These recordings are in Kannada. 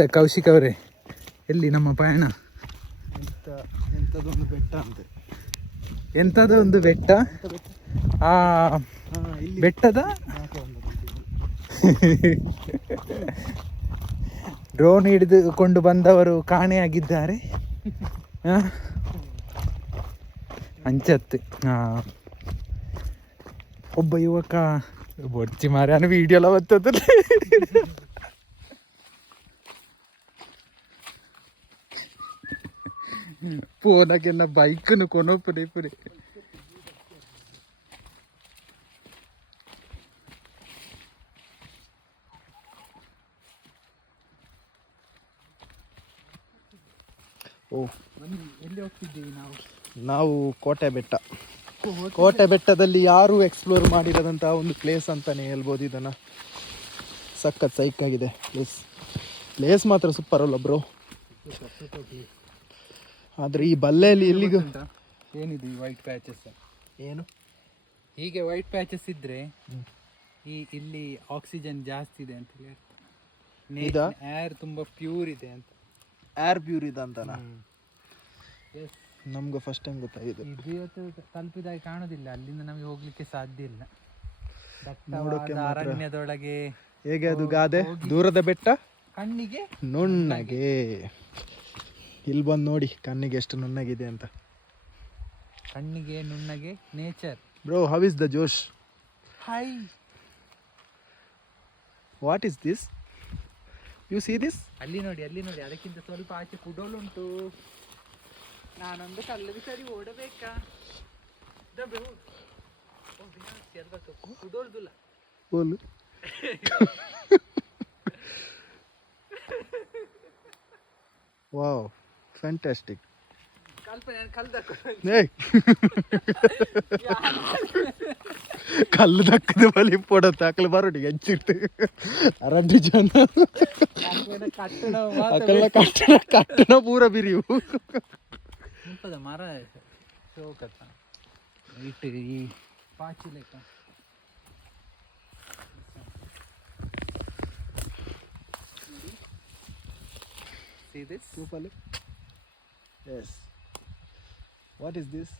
ಮತ್ತೆ ಕೌಶಿಕ್ ಅವರೇ, ಎಲ್ಲಿ ನಮ್ಮ ಪಯಣ? ಎಂಥದೊಂದು ಬೆಟ್ಟ ಅಂತೆ. ಎಂಥದೋ ಒಂದು ಬೆಟ್ಟ. ಆ ಬೆಟ್ಟದ ಡ್ರೋನ್ ಹಿಡಿದುಕೊಂಡು ಬಂದವರು ಕಾಣೆಯಾಗಿದ್ದಾರೆ. ಅಂಚತ್ತೆ. ಒಬ್ಬ ಯುವಕ ಬೊಡ್ಚಿ ಮಾರ್ಯಾನ ವಿಡಿಯೋ ಎಲ್ಲ ಬರ್ತದಲ್ಲ. ಪೋನಾಗೆಲ್ಲ ಬೈಕನ್ನು ಕೊನೋಪುರಿ ಪುರಿ. ಓ, ಎಲ್ಲಿ ಹೋಗ್ತಿದ್ದೀವಿ ನಾವು? ನಾವು ಕೋಟೆ ಬೆಟ್ಟ. ಕೋಟೆ ಬೆಟ್ಟದಲ್ಲಿ ಯಾರು ಎಕ್ಸ್ಪ್ಲೋರ್ ಮಾಡಿರೋದಂತಹ ಒಂದು ಪ್ಲೇಸ್ ಅಂತಾನೆ ಹೇಳ್ಬೋದು ಇದನ್ನು. ಸಖತ್ ಸೈಕ್ ಆಗಿದೆ ಪ್ಲೇಸ್ ಮಾತ್ರ ಸೂಪರ್ ಅಲ್ಲ ಬ್ರೋ. ಆದರೆ ಈ ಬಲ್ಲೆಯಲ್ಲಿ ಎಲ್ಲಿಗೂ ಏನಿದೆ ಈ ವೈಟ್ ಪ್ಯಾಚಸ್? ಏನು ಹೀಗೆ ವೈಟ್ ಪ್ಯಾಚಸ್ ಇದ್ರೆ ಇಲ್ಲಿ ಆಕ್ಸಿಜನ್ ಜಾಸ್ತಿ ಇದೆ ಅಂತ ಹೇಳ್ತಾರೆ. ಏರ್ ತುಂಬಾ ಪ್ಯೂರ್ ಇದೆ ಅಂತ. ಏರ್ ಪ್ಯೂರ್ ಇದೆ ಅಂತನಾ? ನಮ್ಗೆ ಫಸ್ಟ್ ಟೈಮ್ ಗೊತ್ತಾಗಿದೆ. ಇದು ಇವತ್ತು ತಲುಪಿದಾಗ ಕಾಣೋದಿಲ್ಲ, ಅಲ್ಲಿಂದ ನಮಗೆ ಹೋಗ್ಲಿಕ್ಕೆ ಸಾಧ್ಯ ಇಲ್ಲ. ನೋಡೋಕೆ ಅರಣ್ಯದೊಳಗೆ ಹೇಗೆ ಅದು ಗಾದೆ, ದೂರದ ಬೆಟ್ಟ ಕಣ್ಣಿಗೆ ನುಣ್ಣಗೆ. ಇಲ್ಲಿ ಬಂದು ನೋಡಿ ಕಣ್ಣಿಗೆ ಎಷ್ಟು ನುಣ್ಣಗಿದೆ ಅಂತ. ಕಣ್ಣಿಗೆ ನುಣ್ಣಗೆ nature. Bro, how is the Josh? High. What is this? U see this? ಅಲ್ಲಿ ನೋಡಿ, ಅಲ್ಲಿ ನೋಡಿ, ಅದಕ್ಕಿಂತ ಸ್ವಲ್ಪ ಆಚೆ ಕುಡೋಲುಂಟು. ನಾನೊಂದು ಕಲ್ಲು ಬಿಸಾಡಿ ಓಡಬೇಕಾ? ಕುಡೋಲ್ದುಲ್ಲ. Wow, fantastic. ಕಲ್ಲು ದಕ್ಕದ ಬಲಿ ಪೋಡತ್ತೆ ಅಕಲ್ ಬರೋಡಿ ಹಂಚಿಟ್ಟು ಅರಡ್ಡಿ ಜನ ಅಕಲ್ಲ ಕಟ್ಟಣ ಪೂರ ಬಿರಿಯು ಮರ ಶೋಕತ್ತ ಇಟ್ಟು ಈ ಪಾಚಿ ಲೆಕ್ಕ. See this? Yes. What is this?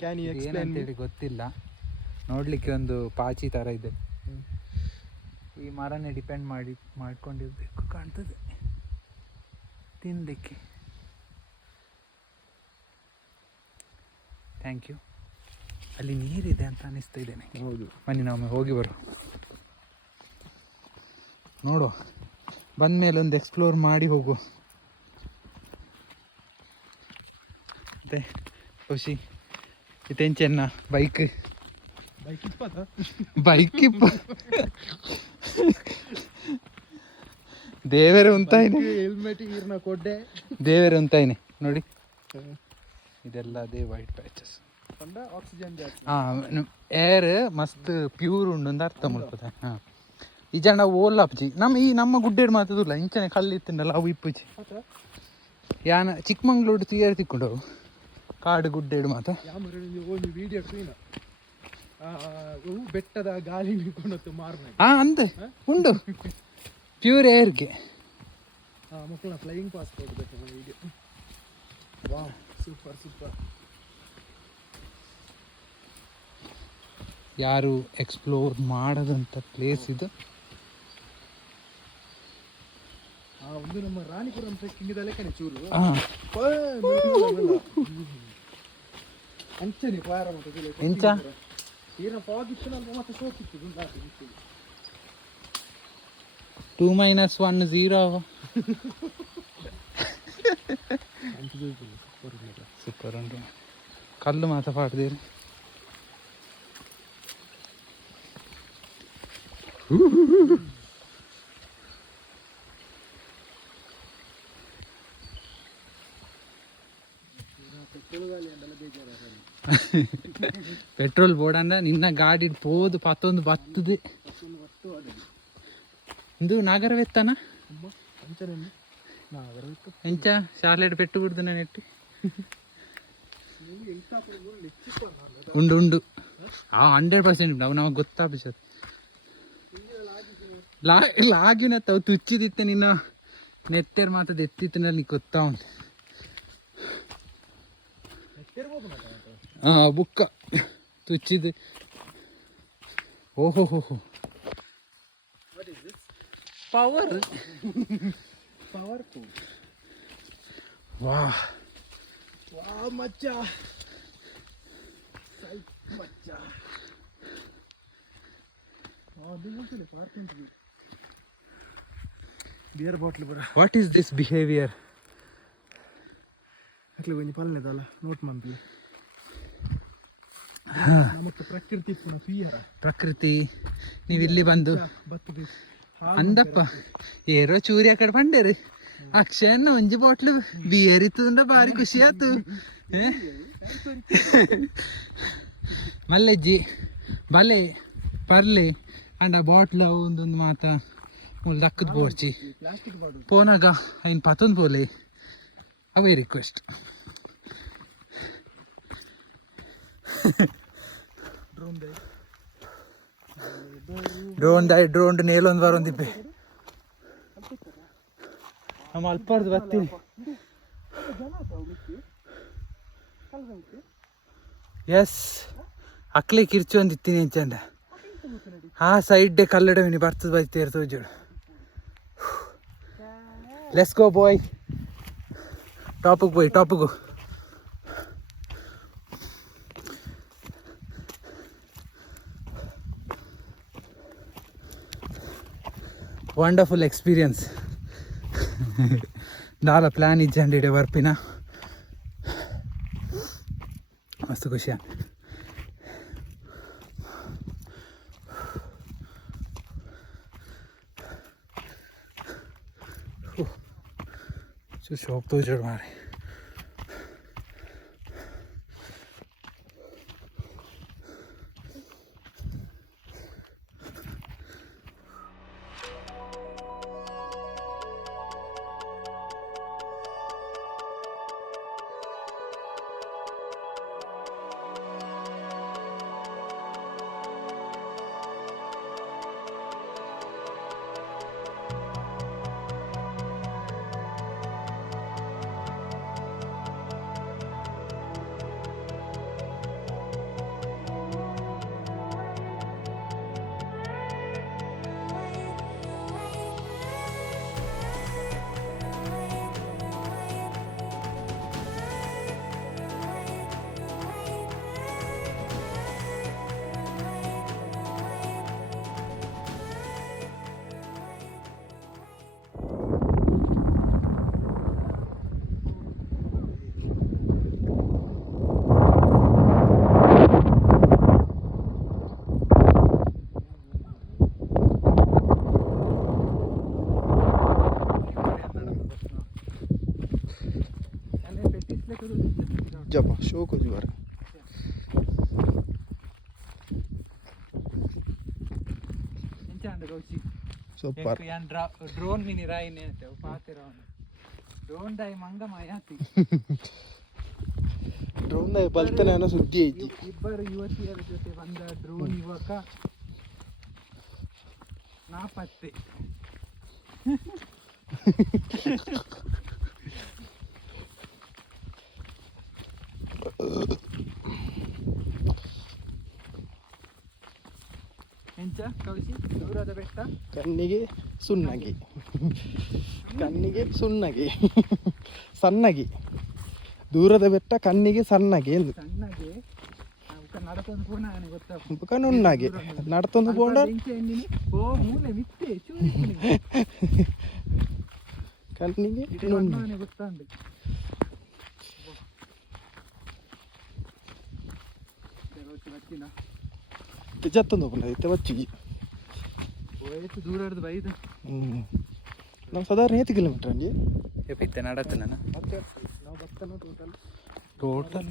Can you explain me? ಏನಂತೇಳಿ ಗೊತ್ತಿಲ್ಲ. ನೋಡ್ಲಿಕ್ಕೆ ಒಂದು ಪಾಚಿ ತರ ಇದೆ. ಈ ಮರನೇ ಡಿಪೆಂಡ್ ಮಾಡ್ಕೊಂಡಿರ್ಬೇಕು ಕಾಣ್ತದೆ ತಿನ್ಲಿಕ್ಕೆ. Thank you. ಅಲ್ಲಿ ನೀರಿದೆ ಅಂತ ಅನಿಸ್ತಾ ಇದ್ದೇನೆ. ಹೌದು, ಬನ್ನಿ ನಾವು ಹೋಗಿ ಬರುವ. ನೋಡು, ಬಂದಮೇಲೆ ಒಂದು ಎಕ್ಸ್ಪ್ಲೋರ್ ಮಾಡಿ ಹೋಗು. ಮತ್ತೆ ಖುಷಿ ಇತ್ತೆಂಚೆನ್ನ ಬೈಕ್ ಇಪ್ಪ ದೇವರೇ ಉಂತಾಯಿನಿ. ಹೆಲ್ಮೆಟ್ ಈರ್ನ ಕೊಡ್ಡೆ ದೇವರೇ ಉಂತಾಯಿನಿ ನೋಡಿ. ಇದೆಲ್ಲ ಅದೇ ವೈಟ್ ಪ್ಯಾಚಸ್. ಆಕ್ಸಿಜನ್ ಜಾಸ್ತಿ. ಏರ್ ಮಸ್ತ್ ಪ್ಯೂರ್ ಉಂಡು ಅಂತ ಅರ್ಥ ಮಾಡ್ತದೆ. ಈ ಜನ ಓಲಾಪ್ಜಿ ನಮ್ಮ ಗುಡ್ಡೇಡು ಮಾತದಿಲ್ಲ. ಇಂಚನೆ ಕಲ್ಲಿತ್ತಿಂಡಲ್ಲ ಅವು ಇಪ್ಪುಜಿ ಯಾನ ಚಿಕ್ಕಮಂಗ್ಳೂರು ತೀರ ತಿಕ್ಕೊಂಡವು ಕಾಡು ಗುಡ್ಡೇಡು ಮಾತ ಒಂದು ವಿಡಿಯೋ ಬೆಟ್ಟದ ಗಾಳಿ ನಿಲ್ಕೊಂಡು ಮಾರ್ನೆ ಅಂತ ಉಂಡು ಪ್ಯೂರ್ ಏರ್ಗೆ. ಮಕ್ಕಳ ಫ್ಲೈಯಿಂಗ್ ಪಾಸ್ ಕೊಡ್ಬೇಕು ವಿಡಿಯೋ. Wow, super super. ಯಾರು ಎಕ್ಸ್ಪ್ಲೋರ್ ಮಾಡದಂಥ ಪ್ಲೇಸ್ ಇದು. ಒಂದು ನಮ್ಮ ರಾಣಿಪುರಂ ಟ್ರೆಕ್ಕಿಂಗ್ ಕಣೆ ಚೂರು ಅಂಚನೆ ಪಾರ ಎಂಚ ಏನ ಪಾಗಿತ್ತು ನಮ್ಗೆ ಮತ್ತೆ ಸೋಕಿತ್ತು 2 - 1 0 ಸೂಪರ್ ಉಂಟು. ಕಲ್ಲು ಮಾತ ಪಾಡ್ದೇರಿ. ಪೆಟ್ರೋಲ್ ಬೋಡಂಡ ನಿನ್ನ ಗಾಡಿ ಪೋದು ಪತ್ತೊಂದು ಬತ್ತದು. ಇಂದು ನಾಗರವೆತ್ತನ ಎಂಚ ಶಾಲೆಡ್ ಪೆಟ್ಟು ಬಿಡ್ದು ನೆಟ್ಟು ಉಂಡು 100% ಅವು ನಮಗೆ ಗೊತ್ತಾಗ್ಬಿಸದು. ಲಾಗಿನತ್ತವು ತುಚ್ಚಿದಿತ್ತೆ ನಿನ್ನ ನೆಟ್ಟೆರ್ ಮಾತದ ಎತ್ತಿತ್ತಿನಲ್ಲಿ ಗೊತ್ತಾ ಉಂಟು ಬುಕ್ಕ ತುಚ್ಚಿದು ಓಹೋ ಹೋ ಹೋ ಪವರ್ ಪವರ್ಫುಲ್ ವಾ ಮಚ್ಚ ಮಚ್ಚ ಬಿಯರ್ ಬಾಟ್ಲ್ ಬರ ವಾಟ್ ಈಸ್ ದಿಸ್ ಬಿಹೇವಿಯರ್ ಅಕ್ಲೆ ಒಂಜಿ ಪಲ್ಲೆದಲ್ಲ ನೋಟ್ ಮಂತ್ಲಿ ನಮಕ್ ಪ್ರಕೃತಿ ಪುನಃ ಪ್ರಿಯರ ಪ್ರಕೃತಿ ನೀವಿಲ್ಲಿ ಬಂದು ಬತ್ತದು ಅಂದಪ್ಪ ಏರೋ ಚೂರಿ ಆ ಕಡೆ ಬಂಡೇರಿ ಅಕ್ಷಯನ್ನ ಒಂಜಿ ಬಾಟ್ಲು ಬಿಯರ್ ಇತ್ತಂದ್ರೆ ಭಾರಿ ಖುಷಿ ಆಯ್ತು ಮಲ್ಲೆಜ್ಜಿ ಬಲೆ ಪರ್ಲೆ ಅಂಡ ಬಾಟ್ಲ್ ಒಂದೊಂದು ಮಾತ ಮೂಲ ದಕ್ಕದ ಬೋರ್ಚಿ ಪ್ಲಾಸ್ಟಿಕ್ ಬಾಟಲ್ ಪೋನಾಗ ಐನ್ ಪತ್ತೊಂದು ಪೋಲೆ ಅವೇ ರಿಕ್ವೆಸ್ಟ್ ಡ್ರೋನ್ ನೇಲೊಂದು ಬರೊಂದಿಪ್ಪೆ ನಮ್ಮ ಅಲ್ಪಾರ್ದು ಬರ್ತೀನಿ ಎಸ್ ಅಕ್ಲೆ ಕಿರ್ಚಿ ಒಂದಿತ್ತೀನಿ ಅಂಚಂಡ ಆ ಸೈಡ್ ಕಲ್ಲಡವಿನಿ ಬರ್ತದ ಬೈತೇರ್ ತೋಜೋಡು ಲೆಟ್ಸ್ ಗೋ ಬಾಯ್ ಟಾಪಿಗೆ ವಂಡರ್ಫುಲ್ ಎಕ್ಸ್ಪೀರಿಯನ್ಸ್ ದಾಲ ಪ್ಲಾನ್ ಇಜ್ಜಂಡಿಡೆ ಬರ್ಪಿನ ಮಸ್ತ್ ಖುಷಿ ಶೋಕ್ ತೋಜೋಡು ಮಾರಿ ಜಪ ಶೋಕು ಜುವಾರ ಸೂಪರ್ ಡ್ರೋನ್ ಮಿನಿ ರಾಯಿನಿ ಅಂತ ಪಾತಿರವನು ಡ್ರೋನ್ ಡೈ ಮಂಗ ಮಾಯಾತಿ ಡ್ರೋನ್ ಡೈ ಬಲ್ತನೆ ಅನ್ನೋ ಸುದ್ದಿ ಐತಿ ಇಬ್ಬರು ಯುವತಿಯರ ಜೊತೆ ಬಂದ ಡ್ರೋನ್ ಯುವಕ ನಾಪತ್ತೆ ಎಂಚ ಕಳಿಸಿ ದೂರದ ಬೆಟ್ಟ ಕಣ್ಣಿಗೆ ಸುಣ್ಣಗಿ ಸಣ್ಣಗಿ ದೂರದ ಬೆಟ್ಟ ಕಣ್ಣಿಗೆ ಸಣ್ಣಗೆ ಎಂದು ಸಣ್ಣಗೆ ನಡತೊಂದು ಪೂರ್ಣ ಗೊತ್ತಾ ನುಣ್ಣಗೆ ನಡತೊಂದು ಪೋಂಡ ಓ ಮೂಲೆ ಮಿತ್ತೆ ಚೂರಿ ಕಣ್ಣಿಗೆ ಗೊತ್ತಾಂಡು ಜತ್ತೊಂದು ಹೋಗ್ಲ ಐತೆ ಬಚ್ಚಿಗೆ ಹೋಯ್ತು ದೂರ ಹಿಡ್ದು ಬೈದು ನಾವು ಸಾಧಾರಣ 8 ಕಿಲೋಮೀಟರ್ ಅಂಜಿ ಎಪ್ಪಿತ್ತೆ ನಡತ್ತೆ ನಾನು ಮತ್ತೆ ನಾವು ಬರ್ತನ ಟೋಟಲ್